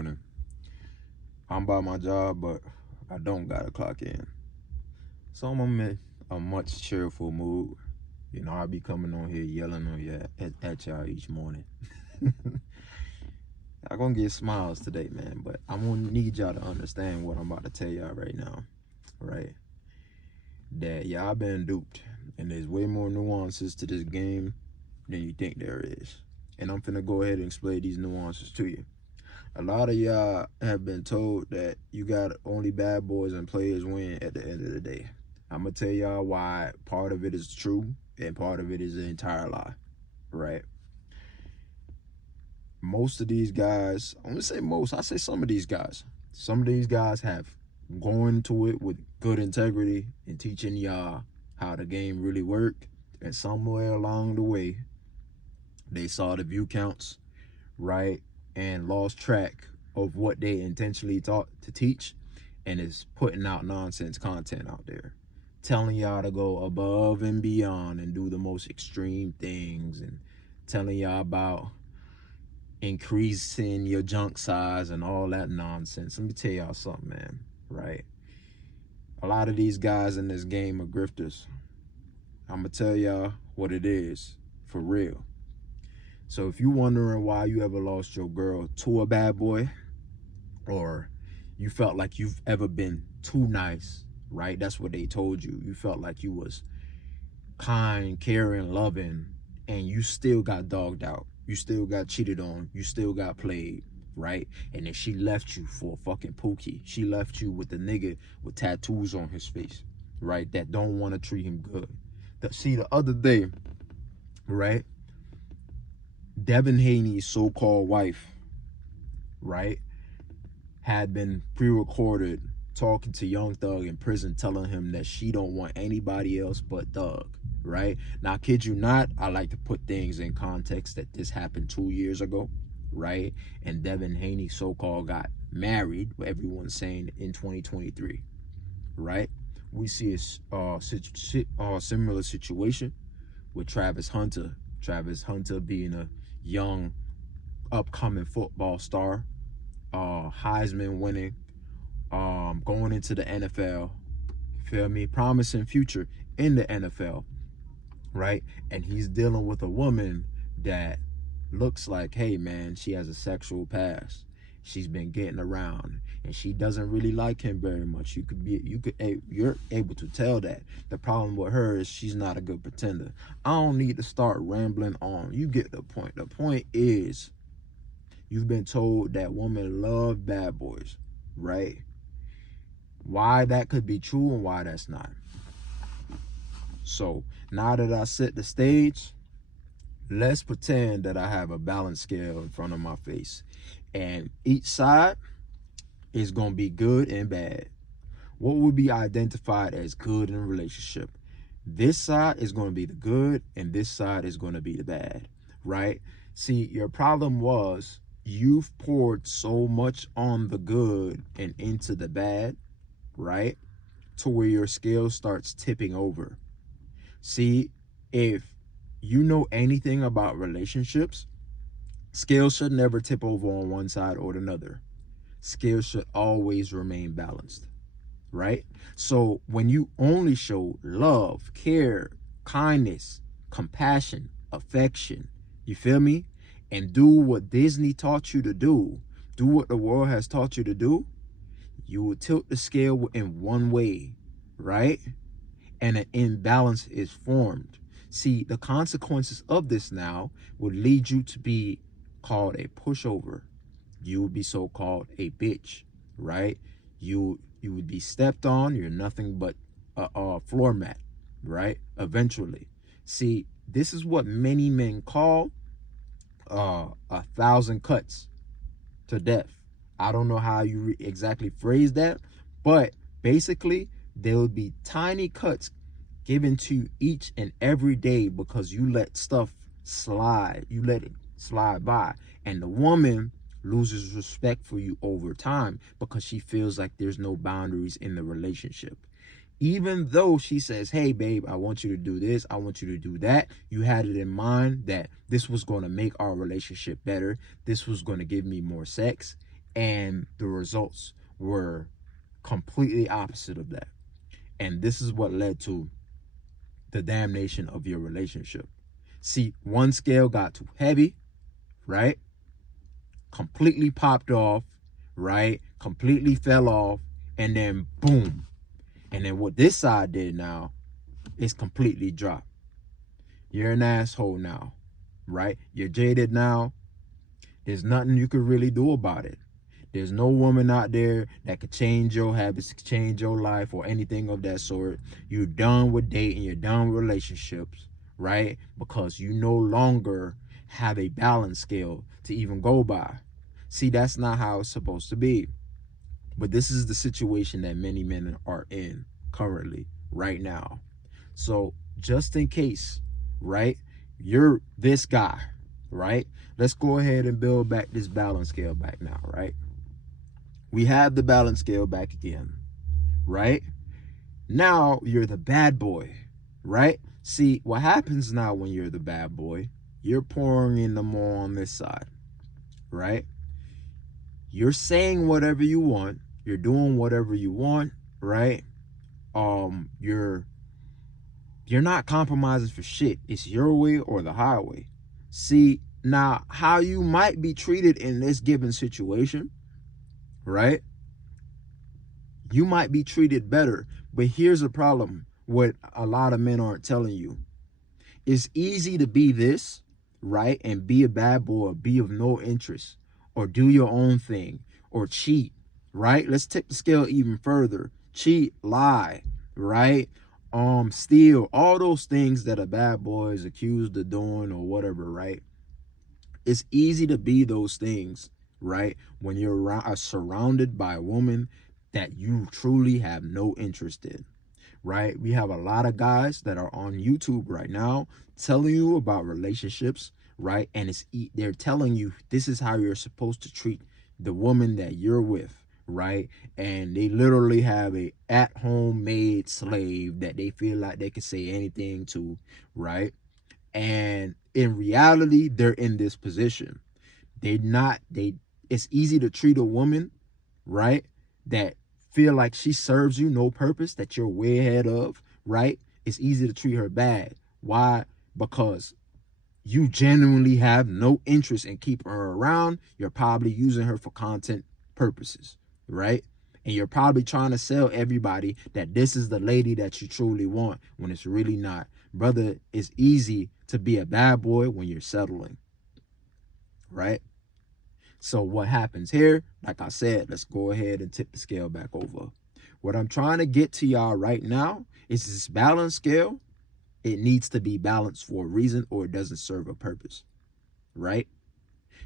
morning. I'm by my job, but I don't gotta clock in. So I'm in a much cheerful mood. I'll be coming on here yelling on you at y'all each morning. I'm gonna get smiles today, man, but I'm gonna need y'all to understand what I'm about to tell y'all right now, right? That y'all been duped, and there's way more nuances to this game than you think there is. And I'm finna go ahead and explain these nuances to you. A lot of y'all have been told that you got only bad boys and players win at the end of the day. I'm gonna tell y'all why part of it is true and part of it is an entire lie, right? Most of these guys, I'm gonna say most, I say some of these guys have gone to it with good integrity and teaching y'all how the game really worked, and somewhere along the way they saw the view counts, right, and lost track of what they intentionally taught to teach, and is putting out nonsense content out there, telling y'all to go above and beyond and do the most extreme things, and telling y'all about increasing your junk size and all that nonsense. Let me tell y'all something, man, right? A lot of these guys in this game are grifters. I'm gonna tell y'all what it is, for real. So if you're wondering why you ever lost your girl to a bad boy, or you felt like you've ever been too nice, right? That's what they told you. You felt like you was kind, caring, loving, and you still got dogged out. You still got cheated on. You still got played, right? And then she left you for a fucking pookie. She left you with the nigga with tattoos on his face, right? That don't want to treat him good. See, the other day, right? Devin Haney's so-called wife, right, had been pre-recorded talking to Young Thug in prison, telling him that she don't want anybody else but Thug, right? Now, kid you not, I like to put things in context that this happened 2 years ago, right? And Devin Haney so-called got married, what everyone's saying, in 2023, right? We see a similar situation with Travis Hunter. Travis Hunter being a young, upcoming football star, Heisman winning, going into the NFL, feel me, promising future in the NFL, right? And he's dealing with a woman that looks like, hey man, she has a sexual past. She's been getting around, and she doesn't really like him very much. You're able to tell that. The problem with her is she's not a good pretender. I don't need to start rambling on. You get the point. The point is, you've been told that women love bad boys, right? Why that could be true and why that's not. So now that I set the stage, let's pretend that I have a balance scale in front of my face, and each side is going to be good and bad. What would be identified as good in a relationship? This side is going to be the good, and this side is going to be the bad, right? See, your problem was you've poured so much on the good and into the bad, right, to where your scale starts tipping over. See, if you know anything about relationships, scales should never tip over on one side or another. Scales should always remain balanced, right? So when you only show love, care, kindness, compassion, affection, you feel me, and do what Disney taught you to do what the world has taught you to do, you will tilt the scale in one way, right? And an imbalance is formed. See, the consequences of this now would lead you to be called a pushover. You would be so-called a bitch, right? You would be stepped on. You're nothing but a floor mat, right? Eventually. See, this is what many men call 1,000 cuts to death. I don't know how you exactly phrase that, but basically there will be tiny cuts given to each and every day because you let stuff slide. You let it slide by, and the woman loses respect for you over time because she feels like there's no boundaries in the relationship. Even though she says, hey babe, I want you to do this, I want you to do that, you had it in mind that this was going to make our relationship better, this was going to give me more sex, And the results were completely opposite of that. And this is what led to the damnation of your relationship. See, one scale got too heavy, right? Completely popped off, right? Completely fell off, and then boom. And then what this side did now is completely dropped. You're an asshole now, right? You're jaded now. There's nothing you could really do about it. There's no woman out there that could change your habits, change your life, or anything of that sort. You're done with dating. You're done with relationships, right? Because you no longer have a balance scale to even go by. See, that's not how it's supposed to be. But this is the situation that many men are in currently, right now. So just in case, right, you're this guy, right? Let's go ahead and build back this balance scale back now, right? We have the balance scale back again, right? Now you're the bad boy, right? See, what happens now when you're the bad boy, you're pouring in the more on this side, right? You're saying whatever you want. You're doing whatever you want, right? You're not compromising for shit. It's your way or the highway. See, now how you might be treated in this given situation, right? You might be treated better, but here's the problem what a lot of men aren't telling you. It's easy to be this, right? And be a bad boy, or be of no interest, or do your own thing, or cheat, right? Let's take the scale even further. Cheat, lie, right? Steal, all those things that a bad boy is accused of doing or whatever, right? It's easy to be those things, right? When you're surrounded by a woman that you truly have no interest in, right? We have a lot of guys that are on YouTube right now telling you about relationships, right? And they're telling you this is how you're supposed to treat the woman that you're with, right? And they literally have a at-home made slave that they feel like they can say anything to, right? And in reality, they're in this position. It's easy to treat a woman, right, that feel like she serves you no purpose, that you're way ahead of, right? It's easy to treat her bad. Why? Because you genuinely have no interest in keeping her around. You're probably using her for content purposes, right? And you're probably trying to sell everybody that this is the lady that you truly want when it's really not. Brother, it's easy to be a bad boy when you're settling, right? So what happens here, like I said, let's go ahead and tip the scale back over. What I'm trying to get to y'all right now is this balance scale. It needs to be balanced for a reason, or it doesn't serve a purpose, right?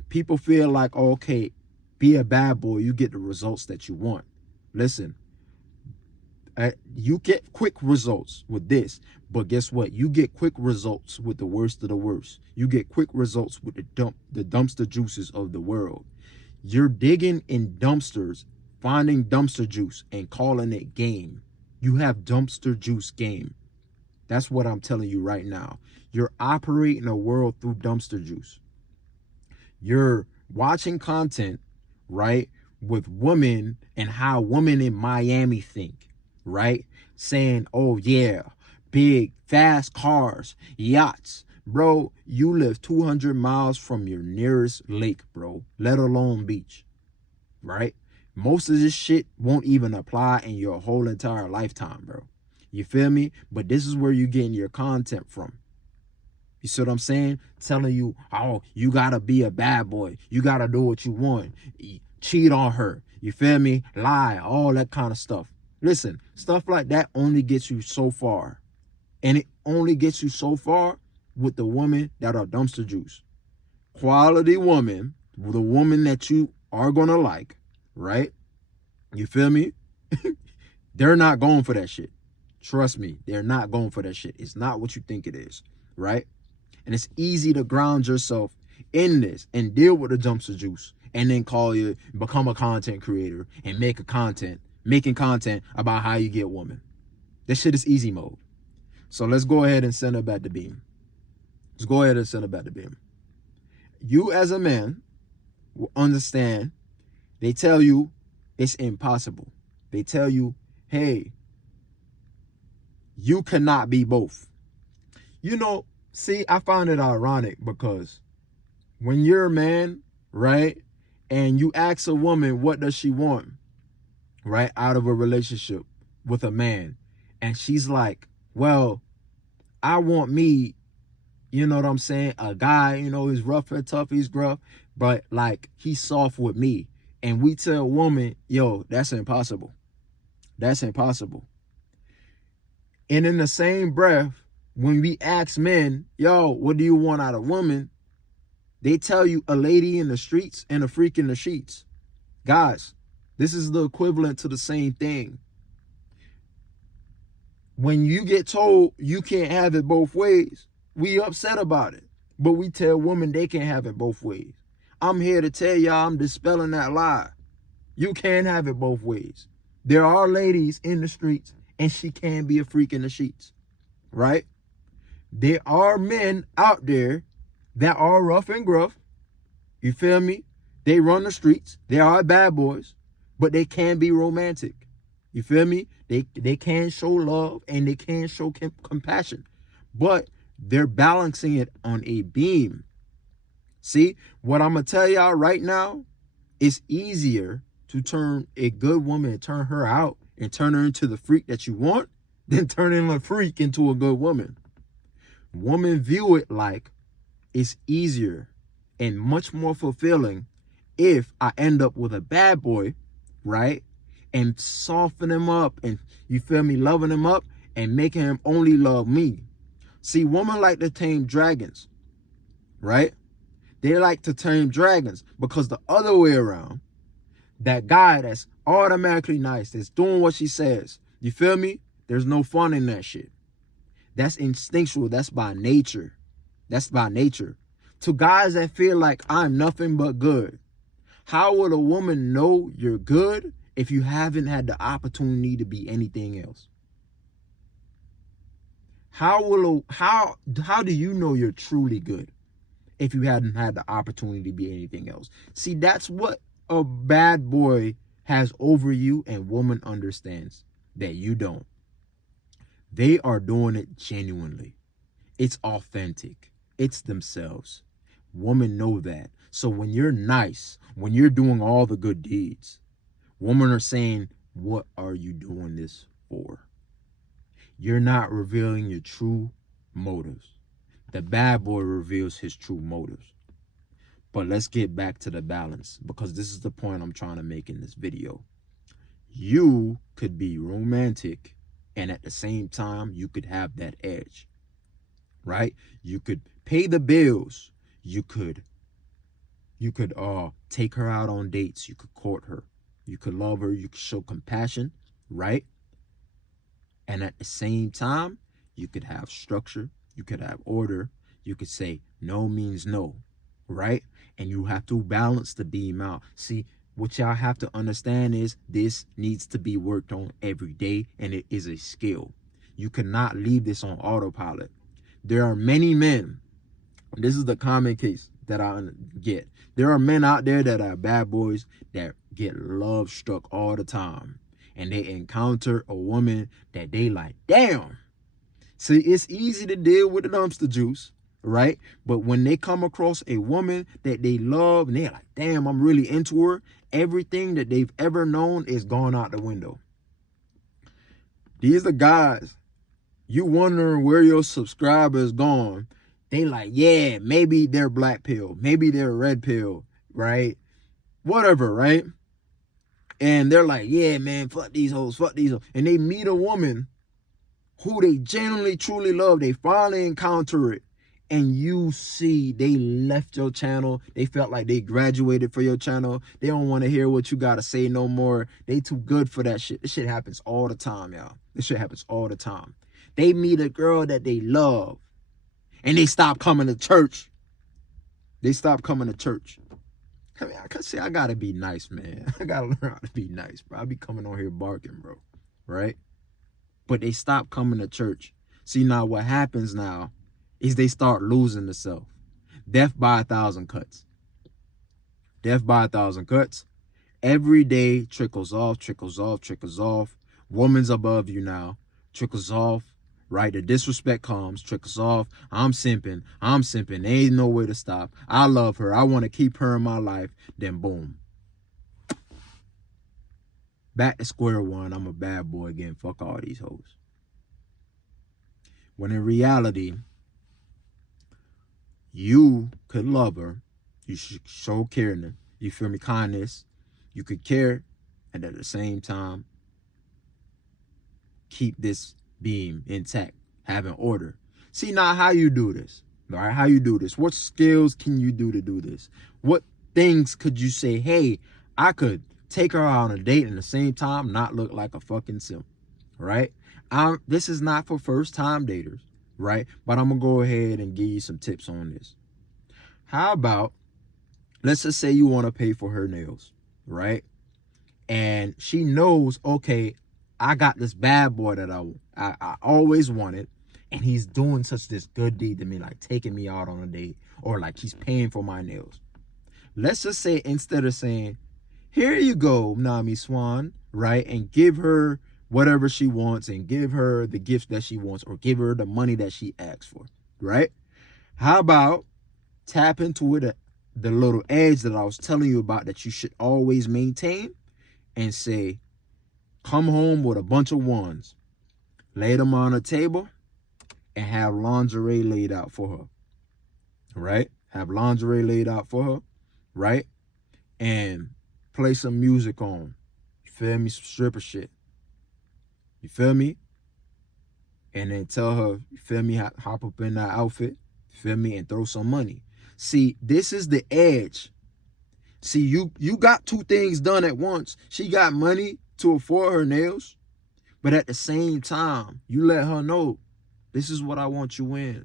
People feel like, oh, okay, be a bad boy, you get the results that you want. Listen, you get quick results with this, but guess what? You get quick results with the worst of the worst. You get quick results with the dumpster juices of the world. You're digging in dumpsters, finding dumpster juice and calling it game. You have dumpster juice game. That's what I'm telling you right now. You're operating a world through dumpster juice. You're watching content, right, with women and how women in Miami think, right? Saying, oh yeah, big, fast cars, yachts. Bro, you live 200 miles from your nearest lake, bro, let alone beach, right? Most of this shit won't even apply in your whole entire lifetime, bro. You feel me? But this is where you're getting your content from. You see what I'm saying? Telling you, oh, you gotta be a bad boy. You gotta do what you want. Cheat on her. You feel me? Lie, all that kind of stuff. Listen, stuff like that only gets you so far. And it only gets you so far with the women that are dumpster juice. Quality woman, the woman that you are gonna like, right? You feel me? They're not going for that shit. Trust me, they're not going for that shit. It's not what you think it is, right? And it's easy to ground yourself in this and deal with the dumpster juice and then become a content creator and making content about how you get women. This shit is easy mode. So let's go ahead and send her back to beam. Let's go ahead and send her back to beam. You as a man will understand They tell you it's impossible. They tell you, hey, you cannot be both. You know, see, I find it ironic because when you're a man, right, and you ask a woman what does she want, right, out of a relationship with a man, and she's like, well, I want me, you know what I'm saying, a guy, you know, he's rough and tough, he's gruff, but like he's soft with me. And we tell a woman, yo, that's impossible. That's impossible. And in the same breath, when we ask men, yo, what do you want out of women? They tell you a lady in the streets and a freak in the sheets. Guys, this is the equivalent to the same thing. When you get told you can't have it both ways, we upset about it. But we tell women they can't have it both ways. I'm here to tell y'all I'm dispelling that lie. You can have it both ways. There are ladies in the streets and she can be a freak in the sheets, right? There are men out there that are rough and gruff. You feel me? They run the streets. They are bad boys, but they can be romantic. You feel me? They can show love and they can show compassion, but they're balancing it on a beam. See, what I'm going to tell y'all right now, it's easier to turn a good woman and turn her out and turn her into the freak that you want than turning a freak into a good woman. Women view it like it's easier and much more fulfilling if I end up with a bad boy, right? And soften him up and, you feel me, loving him up and making him only love me. See, women like to tame dragons, right? They like to tame dragons because the other way around, that guy that's automatically nice, that's doing what she says, you feel me? There's no fun in that shit. That's instinctual. That's by nature. That's by nature. To guys that feel like I'm nothing but good, how would a woman know you're good if you haven't had the opportunity to be anything else? How do you know you're truly good if you hadn't had the opportunity to be anything else? See, that's what a bad boy has over you, and woman understands that you don't. They are doing it genuinely. It's authentic. It's themselves. Women know that. So when you're nice, when you're doing all the good deeds, women are saying, what are you doing this for? You're not revealing your true motives. The bad boy reveals his true motives. But let's get back to the balance, because this is the point I'm trying to make in this video. You could be romantic, and at the same time, you could have that edge, right? You could pay the bills. You could take her out on dates. You could court her. You could love her. You could show compassion, right? And at the same time, you could have structure. You could have order. You could say no means no, right? And you have to balance the beam out. See, what y'all have to understand is this needs to be worked on every day, and it is a skill. You cannot leave this on autopilot. There are many men. This is the common case that I get. There are men out there that are bad boys that get love struck all the time. And they encounter a woman that they like, damn. See, it's easy to deal with the dumpster juice, right? But when they come across a woman that they love and they're like, damn, I'm really into her, everything that they've ever known is gone out the window. These are guys, you wondering where your subscriber is gone. They like, yeah, maybe they're black pill, maybe they're red pill, right? Whatever, right? And they're like, yeah, man, fuck these hoes, fuck these hoes. And they meet a woman who they genuinely, truly love. They finally encounter it. And you see they left your channel. They felt like they graduated for your channel. They don't want to hear what you got to say no more. They too good for that shit. This shit happens all the time, y'all. This shit happens all the time. They meet a girl that they love. And they stop coming to church. They stop coming to church. I mean, I gotta be nice, man. I gotta learn how to be nice, bro. I be coming on here barking, bro. Right? But they stop coming to church. See, now what happens now is they start losing the self. Death by 1,000 cuts. Death by 1,000 cuts. Every day trickles off, trickles off, trickles off. Woman's above you now, trickles off, right? The disrespect comes, trickles off. I'm simping. There ain't no way to stop. I love her. I want to keep her in my life. Then boom. Back to square one. I'm a bad boy again. Fuck all these hoes. When in reality, you could love her. You should show caring. You feel me? Kindness. You could care. And at the same time, keep this beam intact, having order. See now how you do this, all right? How you do this? What skills can you do to do this? What things could you say, hey, I could take her out on a date and at the same time not look like a fucking simp, right? This is not for first-time daters, right? But I'm gonna go ahead and give you some tips on this. How about, let's just say you want to pay for her nails, right? And she knows, okay, I got this bad boy that I always wanted, and he's doing such this good deed to me, like taking me out on a date, or like he's paying for my nails. Let's just say, instead of saying, here you go, Nami Swan, right, and give her whatever she wants and give her the gifts that she wants or give her the money that she asks for, right? How about tap into it, the little edge that I was telling you about that you should always maintain, and say, come home with a bunch of ones, lay them on a table, and have lingerie laid out for her, right? Have lingerie laid out for her, right? And play some music on, you feel me? Some stripper shit, you feel me? And then tell her, you feel me, hop up in that outfit, you feel me, and throw some money. See, this is the edge. See, you got two things done at once. She got money to afford her nails, but at the same time, you let her know, this is what I want you in.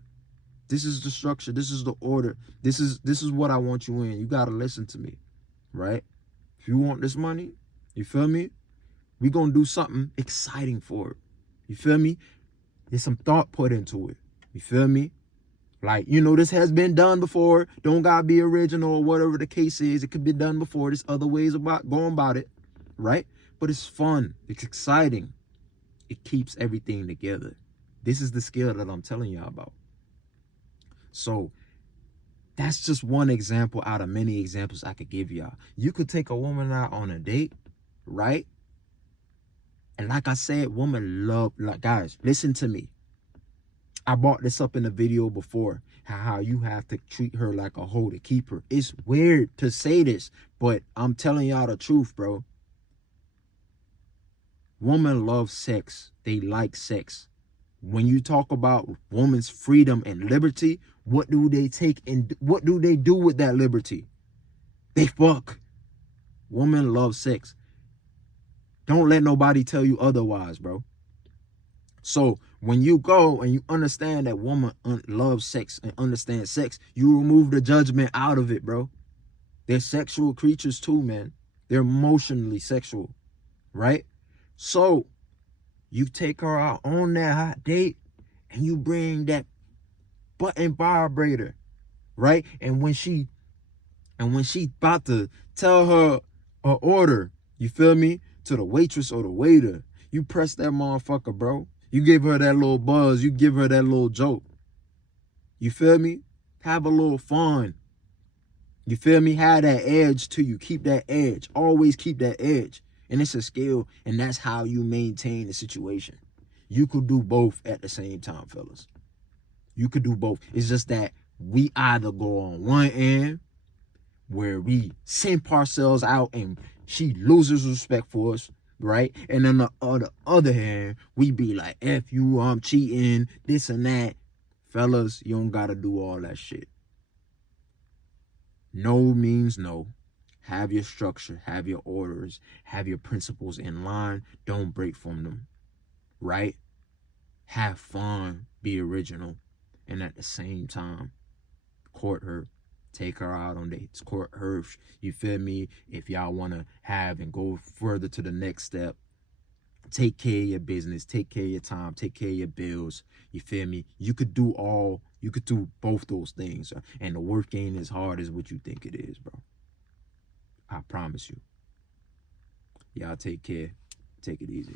This is the structure. This is the order. This is what I want you in. You got to listen to me, right? If you want this money, you feel me? We going to do something exciting for it. You feel me? There's some thought put into it. You feel me? Like, you know, this has been done before. Don't gotta be original or whatever the case is. It could be done before. There's other ways about going about it, right? But it's fun. It's exciting. It keeps everything together. This is the skill that I'm telling y'all about. So that's just one example out of many examples I could give y'all. You could take a woman out on a date, right? And like I said, women love, like, guys, listen to me. I brought this up in a video before, how you have to treat her like a hoe to keep her. It's weird to say this, but I'm telling y'all the truth, bro. Women love sex. They like sex. When you talk about women's freedom and liberty, what do they take and what do they do with that liberty? They fuck. Women love sex. Don't let nobody tell you otherwise, bro. So when you go and you understand that woman loves sex and understands sex, you remove the judgment out of it, bro. They're sexual creatures too, man. They're emotionally sexual, right? So you take her out on that hot date and you bring that button vibrator, right? And when she about to tell her order, you feel me, to the waitress or the waiter, you press that motherfucker, bro. You give her that little buzz. You give her that little joke. You feel me? Have a little fun. You feel me? Have that edge to you. Keep that edge. Always keep that edge. And it's a skill, and that's how you maintain the situation. You could do both at the same time, fellas. You could do both. It's just that we either go on one end where we simp ourselves out and she loses respect for us, right? And then on the other hand, we be like, F you, I'm cheating, this and that. Fellas, you don't gotta do all that shit. No means no. Have your structure, have your orders, have your principles in line. Don't break from them, right? Have fun, be original, and at the same time, court her. Take her out on dates, court her, you feel me? If y'all want to have and go further to the next step, take care of your business, take care of your time, take care of your bills, you feel me? You could do both those things, and the work ain't as hard as what you think it is, bro. I promise you. Y'all take care. Take it easy.